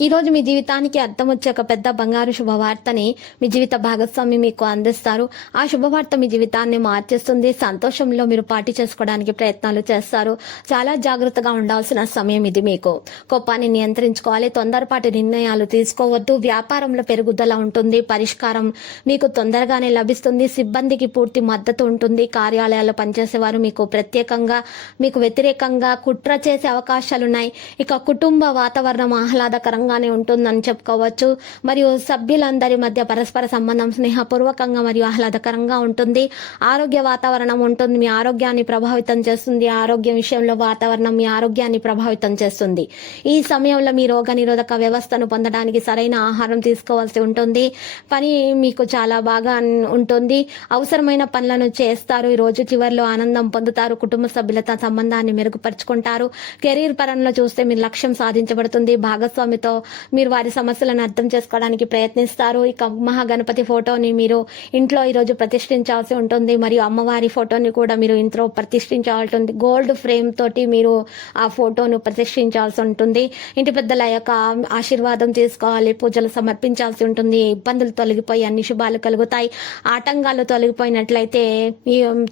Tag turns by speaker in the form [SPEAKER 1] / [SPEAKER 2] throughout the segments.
[SPEAKER 1] ఈరోజు మీ జీవితానికి అర్థం వచ్చే ఒక పెద్ద బంగారు శుభవార్తని మీ జీవిత భాగస్వామి మీకు అందిస్తారు. ఆ శుభవార్త మీ జీవితాన్ని మార్చేస్తుంది. సంతోషంలో మీరు పార్టీ చేసుకోవడానికి ప్రయత్నాలు చేస్తారు. చాలా జాగ్రత్తగా ఉండాల్సిన సమయం ఇది మీకు. కోపాన్ని నియంత్రించుకోవాలి. తొందరపాటి నిర్ణయాలు తీసుకోవద్దు. వ్యాపారంలో పెరుగుదల ఉంటుంది. పరిష్కారం మీకు తొందరగానే లభిస్తుంది. సిబ్బందికి పూర్తి మద్దతు ఉంటుంది. కార్యాలయాల్లో పనిచేసేవారు మీకు ప్రత్యేకంగా మీకు వ్యతిరేకంగా కుట్ర చేసే అవకాశాలున్నాయి. ఇక కుటుంబ వాతావరణం ఆహ్లాదకరంగా ఆహ్లాదకరంగానే ఉంటుందని చెప్పుకోవచ్చు. మరియు సభ్యులందరి మధ్య పరస్పర సంబంధం స్నేహపూర్వకంగా మరియు ఆహ్లాదకరంగా ఉంటుంది. ఆరోగ్య వాతావరణం ఉంటుంది. మీ ఆరోగ్యాన్ని ప్రభావితం చేస్తుంది. ఆరోగ్య విషయంలో వాతావరణం మీ ఆరోగ్యాన్ని ప్రభావితం చేస్తుంది. ఈ సమయంలో మీ రోగ నిరోధక వ్యవస్థను పొందడానికి సరైన ఆహారం తీసుకోవాల్సి ఉంటుంది. పని మీకు చాలా బాగా ఉంటుంది. అవసరమైన పనులను చేస్తారు. ఈ రోజు చివరిలో ఆనందం పొందుతారు. కుటుంబ సభ్యులతో సంబంధాన్ని మెరుగుపరుచుకుంటారు. కెరీర్ పరంలో చూస్తే మీ లక్ష్యం సాధించబడుతుంది. భాగస్వామితో మీరు వారి సమస్యలను అర్థం చేసుకోవడానికి ప్రయత్నిస్తారు. ఇక మహాగణపతి ఫోటోని మీరు ఇంట్లో ఈరోజు ప్రతిష్ఠించాల్సి ఉంటుంది. మరియు అమ్మవారి ఫోటోని కూడా మీరు ఇంట్లో ప్రతిష్ఠించాల్సి ఉంటుంది. గోల్డ్ ఫ్రేమ్ తోటి మీరు ఆ ఫోటోను ప్రతిష్ఠించాల్సి ఉంటుంది. ఇంటి పెద్దల యొక్క ఆశీర్వాదం తీసుకోవాలి. పూజలు సమర్పించాల్సి ఉంటుంది. ఇబ్బందులు తొలగిపోయి అన్ని శుభాలు కలుగుతాయి. ఆటంకాలు తొలగిపోయినట్లయితే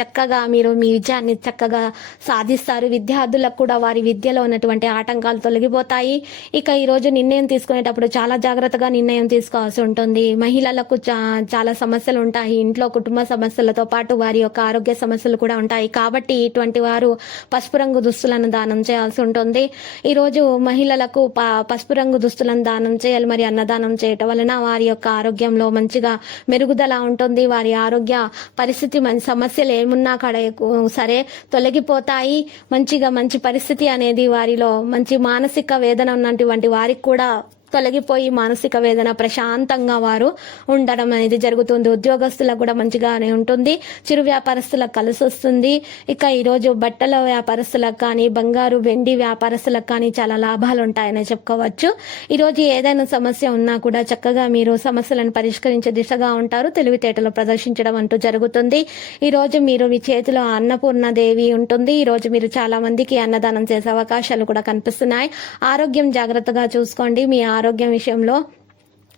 [SPEAKER 1] చక్కగా మీరు మీ విజయాన్ని చక్కగా సాధిస్తారు. విద్యార్థులకు కూడా వారి విద్యలో ఉన్నటువంటి ఆటంకాలు తొలగిపోతాయి. ఇక ఈ రోజు నిర్ణయం తీసుకునేటప్పుడు చాలా జాగ్రత్తగా నిర్ణయం తీసుకోవాల్సి ఉంటుంది. మహిళలకు చా- చాలా సమస్యలు ఉంటాయి. ఇంట్లో కుటుంబ సమస్యలతో పాటు వారి యొక్క ఆరోగ్య సమస్యలు కూడా ఉంటాయి. కాబట్టి ఇటువంటి వారు పసుపు రంగు దుస్తులను దానం చేయాల్సి ఉంటుంది. ఈరోజు మహిళలకు ప- పసుపు రంగు దుస్తులను దానం చేయాలి. మరి అన్నదానం చేయటం వలన వారి యొక్క ఆరోగ్యంలో మంచిగా మెరుగుదల ఉంటుంది. వారి ఆరోగ్య పరిస్థితి మంచి సమస్యలు ఏమున్నా కాడ ఎక్కువ- సరే తొలగిపోతాయి. మంచిగా మంచి పరిస్థితి అనేది వారిలో మంచి మానసిక వేదన ఉన్నటువంటి వారికి కూడా ಕನ್ನಡ తొలగిపోయి మానసిక వేదన ప్రశాంతంగా వారు ఉండడం అనేది జరుగుతుంది. ఉద్యోగస్తులకు కూడా మంచిగానే ఉంటుంది. చిరు వ్యాపారస్తులకు కలిసి వస్తుంది. ఇక ఈరోజు బట్టల వ్యాపారస్తులకు కానీ బంగారు వెండి వ్యాపారస్తులకు కానీ చాలా లాభాలు ఉంటాయని చెప్పుకోవచ్చు. ఈరోజు ఏదైనా సమస్య ఉన్నా కూడా చక్కగా మీరు సమస్యలను పరిష్కరించే దిశగా ఉంటారు. తెలివితేటలు ప్రదర్శించడం అంటూ జరుగుతుంది. ఈరోజు మీరు మీ చేతిలో అన్నపూర్ణ దేవి ఉంటుంది. ఈరోజు మీరు చాలా మందికి అన్నదానం చేసే అవకాశాలు కూడా కనిపిస్తున్నాయి. ఆరోగ్యం జాగ్రత్తగా చూసుకోండి. మీ ఆరోగ్యం విషయంలో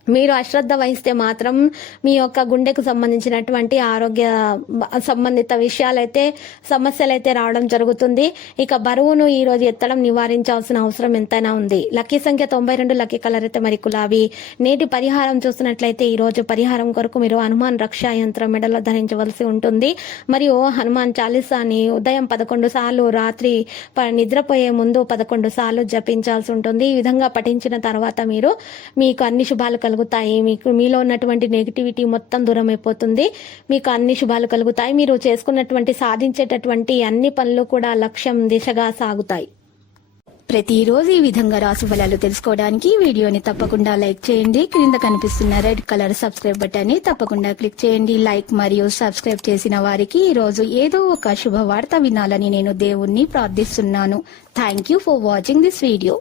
[SPEAKER 1] మీరు అశ్రద్ధ వహిస్తే మాత్రం మీ యొక్క గుండెకు సంబంధించినటువంటి ఆరోగ్య సంబంధిత విషయాలైతే సమస్యలైతే రావడం జరుగుతుంది. ఇక బరువును ఈ రోజు ఎత్తడం నివారించాల్సిన అవసరం ఎంతైనా ఉంది. లక్కీ సంఖ్య తొంభై రెండు లక్కీ కలర్ అయితే మరి గులాబీ. నేటి పరిహారం చూసినట్లయితే ఈ రోజు పరిహారం కొరకు మీరు హనుమాన్ రక్షా యంత్రం మెడలో ధరించవలసి ఉంటుంది. మరియు హనుమాన్ చాలీసాని ఉదయం పదకొండు సార్లు రాత్రి ప- నిద్రపోయే ముందు పదకొండు సార్లు జపించాల్సి ఉంటుంది. ఈ విధంగా పఠించిన తర్వాత మీరు మీకు అన్ని శుభాలు కలుగుతాయి. మీకు మీలో ఉన్నటువంటి నెగిటివిటీ మొత్తం దూరం అయిపోతుంది. మీకు అన్ని శుభాలు కలుగుతాయి. మీరు చేసుకున్నటువంటి సాధించేటటువంటి అన్ని పనులు కూడా లక్ష్యం దిశగా సాగుతాయి. ప్రతిరోజు ఈ విధంగా రాశి ఫలాలు తెలుసుకోవడానికి వీడియోని తప్పకుండా లైక్ చేయండి. క్రింద కనిపిస్తున్న రెడ్ కలర్ సబ్స్క్రైబ్ బటన్ని తప్పకుండా క్లిక్ చేయండి. లైక్ మరియు సబ్స్క్రైబ్ చేసిన వారికి ఈ రోజు ఏదో ఒక శుభవార్త వినాలని నేను దేవుణ్ణి ప్రార్థిస్తున్నాను. Thank you for watching this video